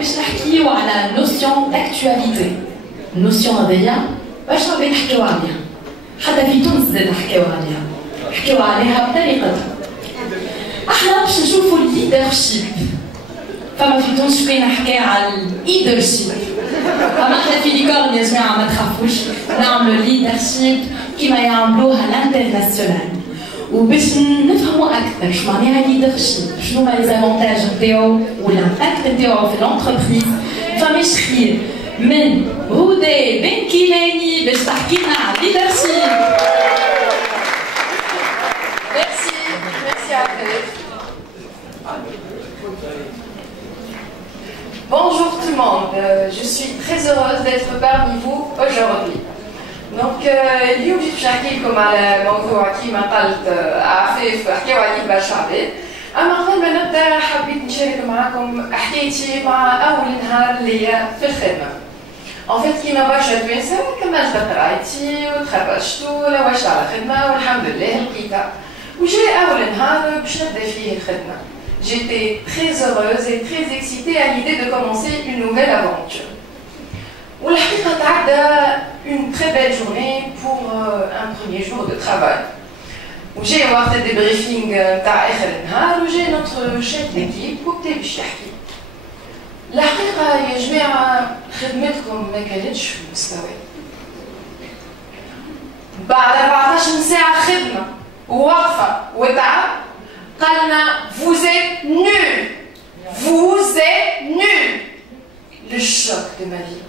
باش نحكيو على نوسيون d'actualité. النوسيون هذيا باش غادي نحكيو عليها. حتى في تونس زاد نحكيو عليها. نحكيو عليها بطريقتها. احنا باش نشوفوا الليدرشيب. فما في تونس شويه نحكي على الليدرشيب. اما احنا في ليكورن يا جماعه ما تخافوش نعملوا الليدرشيب كيما يعملوها الانترناسيونال. وباش نفهموا اكثر شو معناها ليدرشيب، شنو هما لي زافونتاج نتاعو والامباكت نتاعو في لونتربريز، فماش خير من هدى بن كيلاني باش تحكي لنا على ليدرشيب. Merci, merci à vous. Bonjour tout le monde, je suis très heureuse d'être parmi vous aujourd'hui. Donc, اليوم جيت باش نحكي لكم على موضوع كيما قلت عفيف حكيو عليه برشا عباد. اما قبل ما نبدا حبيت نشارك معكم حكايتي مع اول نهار ليا في الخدمه. En fait كيما برشا توانسه كملت قرايتي وتخرجت ولوجت على خدمه والحمد لله لقيتها. وجاء اول نهار باش نبدا فيه الخدمه. J'étais très heureuse et très excitée à l'idée de commencer une nouvelle aventure. والحقيقة تعدى une très belle journée pour un premier jour de travail. وجاي وقت الديبريفينغ تاع آخر النهار وجاي نوتر شيف ديكيب وبدا باش يحكي. الحقيقة يا جماعة خدمتكم ما كانتش في مستواي. بعد 14 ساعة خدمة ووقفة وتعب قالنا vous êtes nuls. Vous êtes nuls. Le choc de ma vie.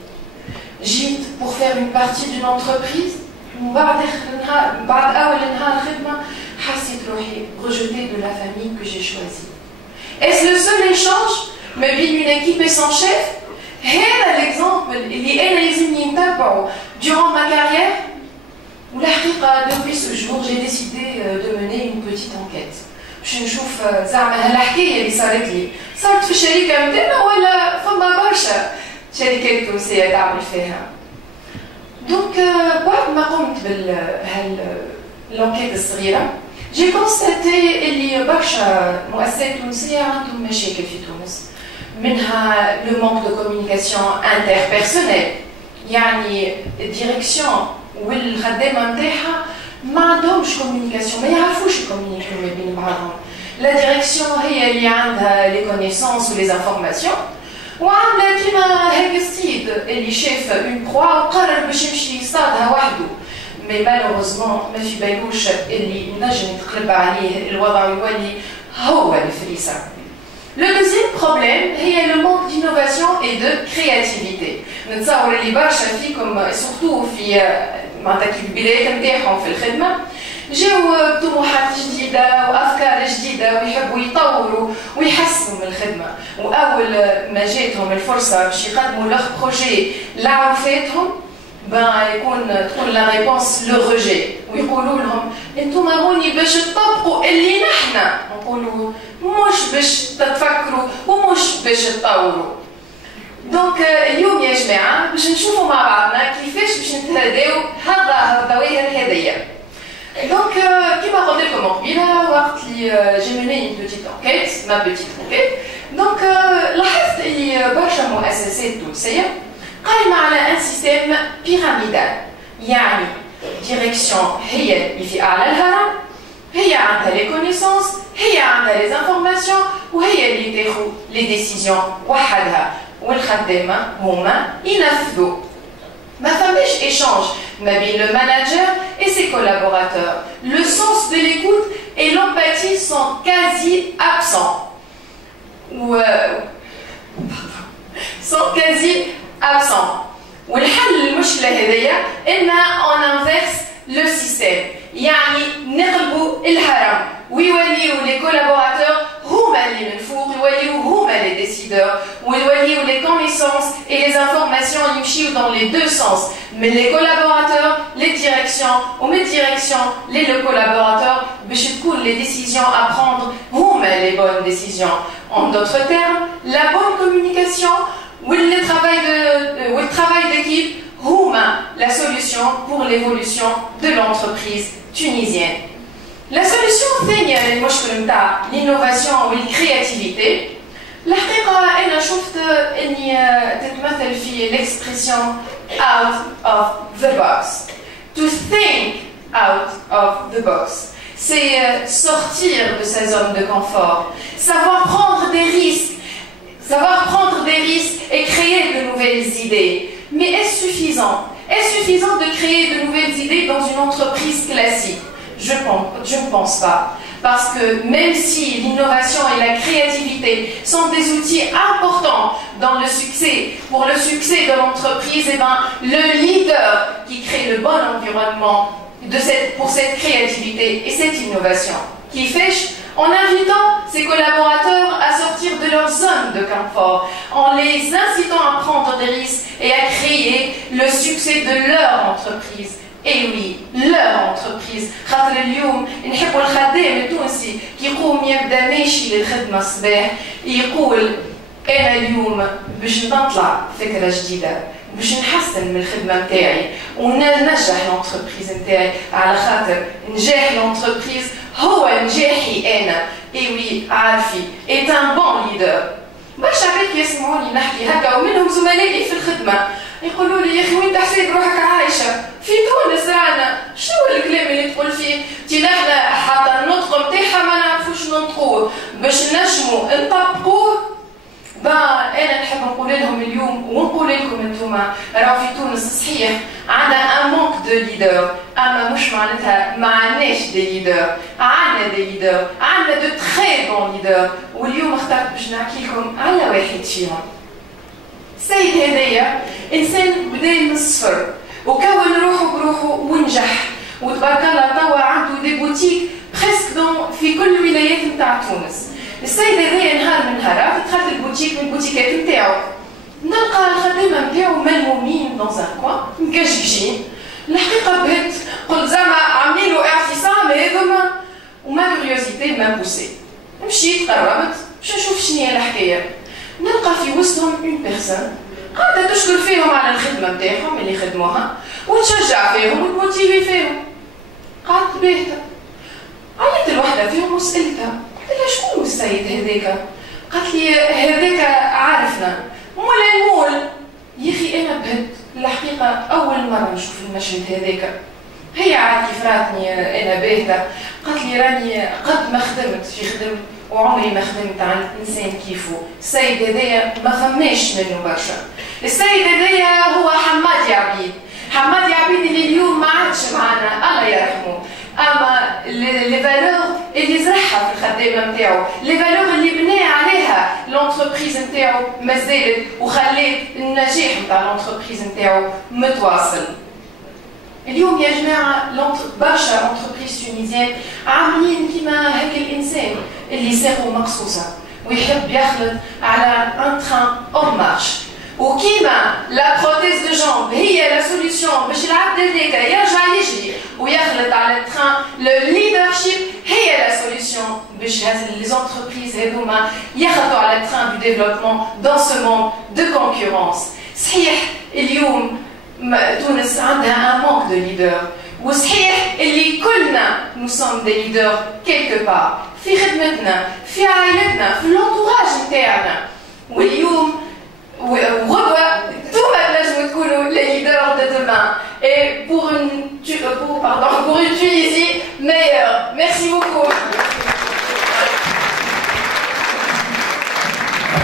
جيت pour faire une partie d'une entreprise وبعد أول نهار خدمة حسيت روحي rejetée de la famille que j'ai choisie. Est-ce le seul échange ما بين une équipe et son chef؟ هذا l'exemple اللي أنا لازمني نتبعه durant ma carrière. والحقيقة depuis ce jour j'ai décidé de mener une petite enquête. باش نشوف زعما هالحكاية اللي صارت لي صارت في الشركة نتاعنا ولا فما برشا شركات تونسية تعمل فيها. دونك بعد ما قمت بالانكيت الصغيرة جي كونستاتي اللي برشا مؤسسات تونسية عندهم مشاكل في تونس. منها لو مانك دو كوميونيكاسيون انتربيرسونيل، يعني الديريكسيون والخدامة نتاعها ما عندهمش كوميونيكاسيون، ما يعرفوش يكوميونيكيو ما بين بعضهم. لا ديريكسيون هي اللي عندها لي كونيسونس ولي انفورماسيون، وعندها كيما هيك ستيد اللي شاف اون بروا وقرر باش يمشي يصطادها وحده. مي مالوروزمون ما في بالوش اللي نجم يتقلب عليه الوضع ويولي هو الفريسه. Le deuxième problème هي le manque d'innovation et de créativité. نتصور اللي برشا فيكم سورتو في معناتها كي البدايات نتاعهم في الخدمه جاو طموحات جديده وافكار جديده ويحبوا يطوروا ويحسنوا من الخدمه. واول ما جاتهم الفرصه باش يقدموا لوغ بروجي لعروفاتهم تكون لا ريبونس لو ريجي ويقولوا لهم انتم هوني باش تطبقوا اللي نحنا نقولوا مش باش تتفكروا ومش باش تطوروا. دونك اليوم يا جماعه باش نشوفوا مع بعضنا كيفاش باش نتهداو الظواهر هذيا. دونك كيما قلت لكم قبيله وقت اللي جي موني une petite enquête ما petite enquête. دونك لاحظت اللي برشا مؤسسات تونسيه قايمه على ان سيستيم بيراميدال، يعني ديريكسيون هي اللي في اعلى الهرم، هي عندها لي كونيسونس، هي عندها لي انفورماسيون، وهي اللي تاخذ لي ديسيزيون وحدها، والخدامه هما ينفذوا. ما فماش échange ما بين le manager et ses collaborateurs. Le sens de l'écoute et l'empathie sont quasi absents. sont quasi absents. والحل للمشكلة هذيا إن on inverse le système. يعني نقلبوا الهرم ويوليوا لي كولابوراتور هما اللي من فوق، يوليوا هما لي ديسيدور، ويوليوا لي كونيسونس et les informations يمشيوا dans les deux sens. Mais les collaborateurs, les directions ou mes directions, les collaborateurs باش تكون les décisions à prendre هما les bonnes décisions. En d'autres termes, la bonne communication ou le travail d'équipe هما la solution pour l'évolution de l'entreprise tunisienne. La solution الثانية للمشكل نتاع l'innovation والcréativité. الحقيقة أنا شفت إني qui est l'expression out of the box. To think out of the box. C'est sortir de sa zone de confort, savoir prendre des risques, et créer de nouvelles idées. Mais est-ce suffisant? Est-ce suffisant de créer de nouvelles idées dans une entreprise classique? Je ne pense pas. Parce que même si l'innovation et la créativité sont des outils importants dans le succès, pour le succès de l'entreprise, eh ben, le leader qui crée le bon environnement pour cette créativité et cette innovation, qui fait en invitant ses collaborateurs à sortir de leur zone de confort, en les incitant à prendre des risques et à créer le succès de leur entreprise. Et oui, leur entreprise. خاطر اليوم نحبوا الخدام التونسي كي يقوم يبدا ماشي للخدمه الصباح يقول انا اليوم باش نطلع فكره جديده باش نحسن من الخدمه نتاعي وننجح لونتربريز نتاعي على خاطر نجاح لونتربريز هو نجاحي انا. اي وي عارفي est un bon leader. برشا عباد يسمعوني نحكي هكا ومنهم زملائي في الخدمه يقولوا لي يا اخي وين تحسب روحك عايشه في تونس رانا شنو الكلام اللي تقول فيه تي نحنا حتى النطق نتاعها ما نعرفوش ننطقوه باش نجموا نطبقوه. انا نحب نقول لهم اليوم ونقول لكم انتوما راهو في تونس صحيح عندنا ان مونك دو ليدر، اما مش معناتها ما عندناش دي ليدر، عندنا دي ليدر، عندنا دو تري بون ليدر. واليوم اخترت باش نحكي لكم على واحد فيهم. السيد هذايا انسان بدا من الصفر وكون روحه بروحه ونجح وتبارك الله توا عنده دي بوتيك بريسك في كل الولايات نتاع تونس. السيد هذايا نهار من نهارات دخلت البوتيك من البوتيكات نتاعو نلقى الخدامه نتاعو ملمومين دون ان كوان مكشكشين. الحقيقه بهت قلت زعما عاملين له اعتصام هذوما وما كوريوزيتي ما بوسي. مشيت قربت باش نشوف شنو هي الحكايه. نلقى في وسطهم اون بيرسون قاعده تشكر فيهم على الخدمه نتاعهم اللي خدموها وتشجع فيهم وتموتيفي فيهم. قعدت باهته عيطت لوحده فيهم وسالتها قلت لها شكون السيد هذاك؟ قالت لي هذاك عارفنا. مولا نقول يا اخي انا بهت الحقيقه اول مره نشوف المشهد هذاك. هي عاد كيف راتني انا باهته قالت لي راني قد ما خدمت في خدمت وعمري ما خدمت عند انسان كيفه. السيد هذايا ما فماش منه برشا. السيد هذايا هو حماد يعبيد. حماد يعبيد اللي اليوم ما عادش معنا الله يرحمه، اما لي فالور اللي زرعها في الخدامه نتاعو، لي فالور اللي بنى عليها لونتربريز نتاعو ما زالت وخلات النجاح نتاع لونتربريز نتاعو متواصل. اليوم يا جماعه برشا اونتربريز تونيزيان عاملين كيما هاك الانسان اللي ساقه مقصوصه ويحب يخلط على ان تران اون مارش، وكيما لا بروتيز دو جامب هي لا سوليسيون باش العبد هذاك يرجع يجري ويخلط على التران، لو ليدرشيب هي لا سوليسيون باش هاد لي زونتربريز هذوما يخلطوا على التران دو ديفلوبمون دون سو موند دو كونكورونس. صحيح اليوم تونس عندها ان مونك دو ليدر، وصحيح اللي كلنا نو سوم دي ليدر كيلكو بار في خدمتنا في عائلتنا في لونتوراج نتاعنا. واليوم